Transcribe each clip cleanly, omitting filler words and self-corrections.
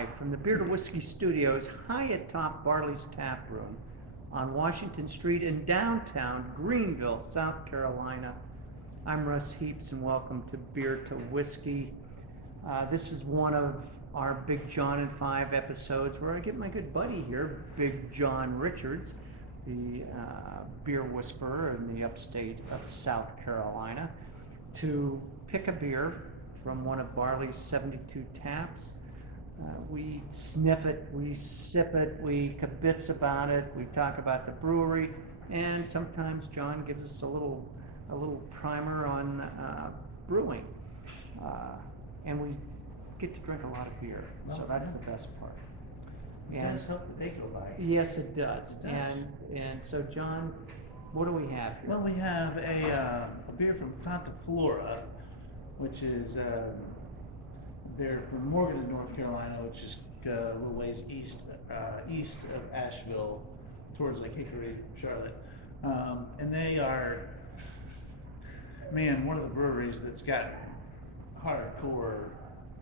live from the Beer to Whiskey Studios high atop Barley's Tap Room on Washington Street in downtown Greenville, South Carolina. I'm Russ Heaps and welcome to Beer to Whiskey. This is one of our Big John and Five episodes where I get my good buddy here, Big John Richards, the beer whisperer in the upstate of South Carolina, to pick a beer from one of Barley's 72 taps. We sniff it, we sip it, we kibitz about it, we talk about the brewery, and sometimes John gives us a little primer on brewing. And we get to drink a lot of beer, so that's the best part. It does help the day go by. Yes, it does. And so, John, what do we have here? Well, we have a beer from Fonta Flora, which is they're from Morgan, North Carolina, which is a little ways east of Asheville, towards Lake Hickory, Charlotte. And they are, man, one of the breweries that's got hardcore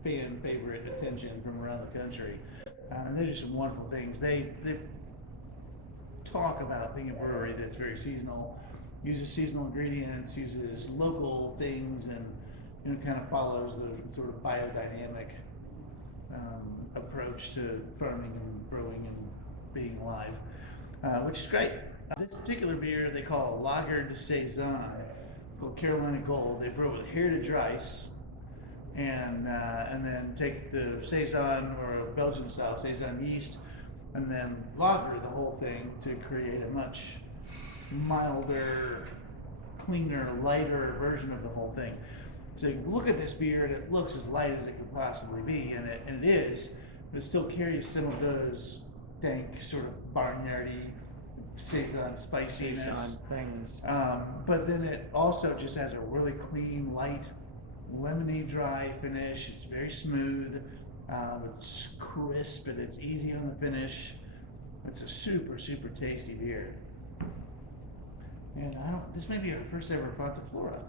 fan favorite attention from around the country. And they do some wonderful things. They talk about being a brewery that's very seasonal, uses seasonal ingredients, uses local things, and kind of follows the sort of biodynamic approach to farming and growing and being alive, which is great. This particular beer they call Lagered Saison. It's called Carolina Gold. They brew it with heritage rice, and then take the saison, or Belgian style saison yeast, and then lager the whole thing to create a much milder, cleaner, lighter version of the whole thing. So you look at this beer and it looks as light as it could possibly be, and it is, but it still carries some of those dank, sort of barnyardy saison spiciness. Saison things. But then it also just has a really clean, light, lemony dry finish. It's very smooth. It's crisp and it's easy on the finish. It's a super, super tasty beer. And this may be our first ever Fonta Flora.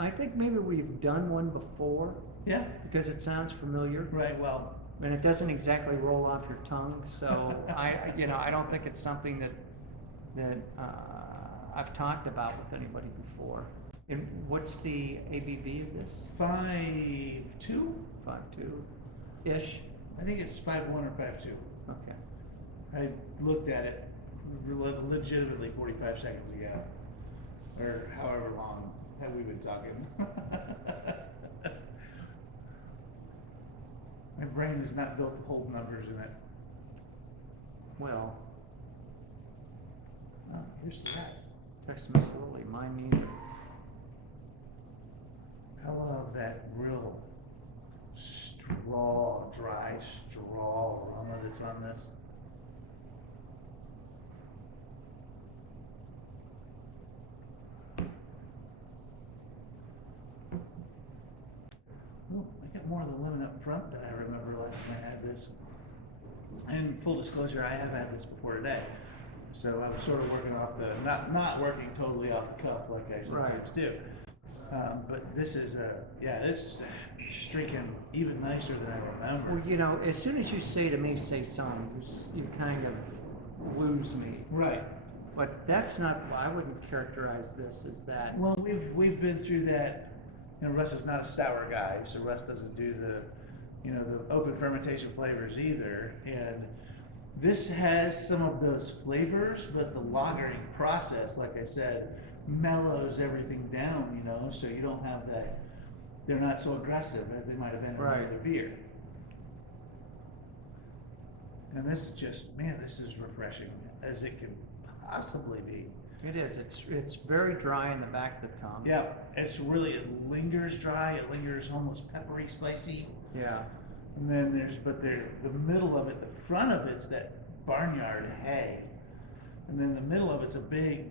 I think maybe we've done one before. Yeah. Because it sounds familiar. Right, well. And it doesn't exactly roll off your tongue, so I don't think it's something that I've talked about with anybody before. And what's the ABV of this? 5.2? 5.2-ish? I think it's 5.1 or 5.2. Okay. I looked at it legitimately 45 seconds ago, or however long have we been talking. My brain is not built to hold numbers in it. Well, Here's to that. text me slowly, mine neither. I love that real dry straw aroma that's on this. Oh, I got more of the lemon up front than I remember last time I had this. And full disclosure, I have had this before today. So I'm sort of working off the, not working totally off the cuff like I sometimes do. But this is this streaking even nicer than I remember. Well, as soon as you say to me, saison, you kind of lose me. Right. But that's not, I wouldn't characterize this as that. Well, we've been through that. Russ is not a sour guy, so Russ doesn't do the open fermentation flavors either. And this has some of those flavors, but the lagering process, like I said, mellows everything down, so you don't have that, they're not so aggressive as they might have been in another beer. And this is just, man, this is refreshing as it can possibly be. It is. It's very dry in the back of the tongue. Yeah, it lingers dry, it lingers almost peppery, spicy. Yeah. And then the middle of it, the front of it's that barnyard hay. And then the middle of it's a big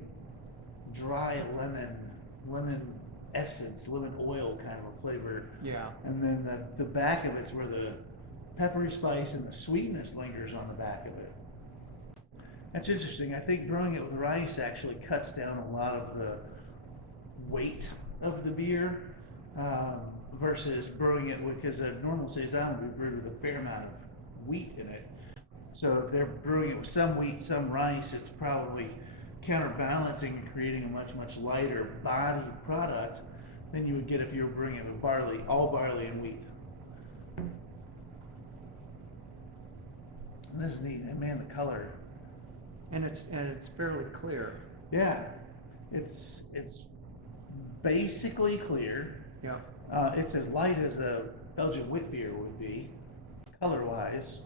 dry lemon essence, lemon oil kind of a flavor. Yeah. And then the back of it's where the peppery spice and the sweetness lingers on the back of it. That's interesting. I think growing it with rice actually cuts down a lot of the weight of the beer. versus brewing it because a normal saison would be brewed with a fair amount of wheat in it. So if they're brewing it with some wheat, some rice, it's probably counterbalancing and creating a much lighter body product than you would get if you were brewing it with barley, all barley and wheat. And this is neat, and man, the color. And it's fairly clear. Yeah, it's basically clear. Yeah. It's as light as a Belgian wit beer would be, color-wise.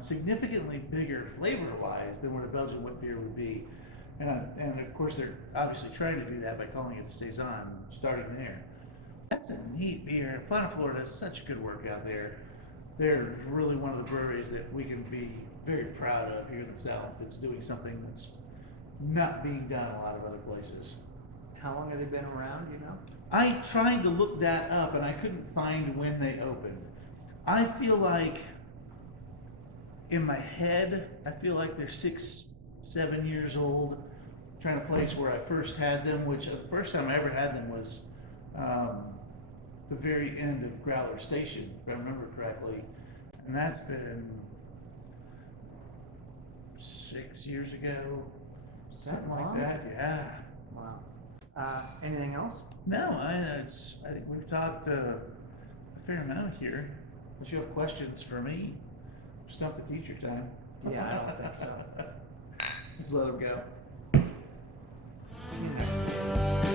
Significantly bigger flavor-wise than what a Belgian wit beer would be. And of course, they're obviously trying to do that by calling it a saison, starting there. That's a neat beer. Fonta Flora does such good work out there. They're really one of the breweries that we can be very proud of here in the South. It's doing something that's not being done a lot of other places. How long have they been around, you know? I tried to look that up and I couldn't find when they opened. I feel like, in my head, I feel like they're 6, 7 years old. I'm trying to place where I first had them, which the first time I ever had them was the very end of Growler Station, if I remember correctly. And that's been 6 years ago, something like long? that, yeah. Wow. Anything else? No, I think we've talked a fair amount here. Unless you have questions for me, stump the teacher time. Yeah, I don't think so. Let's let him go. See you next time.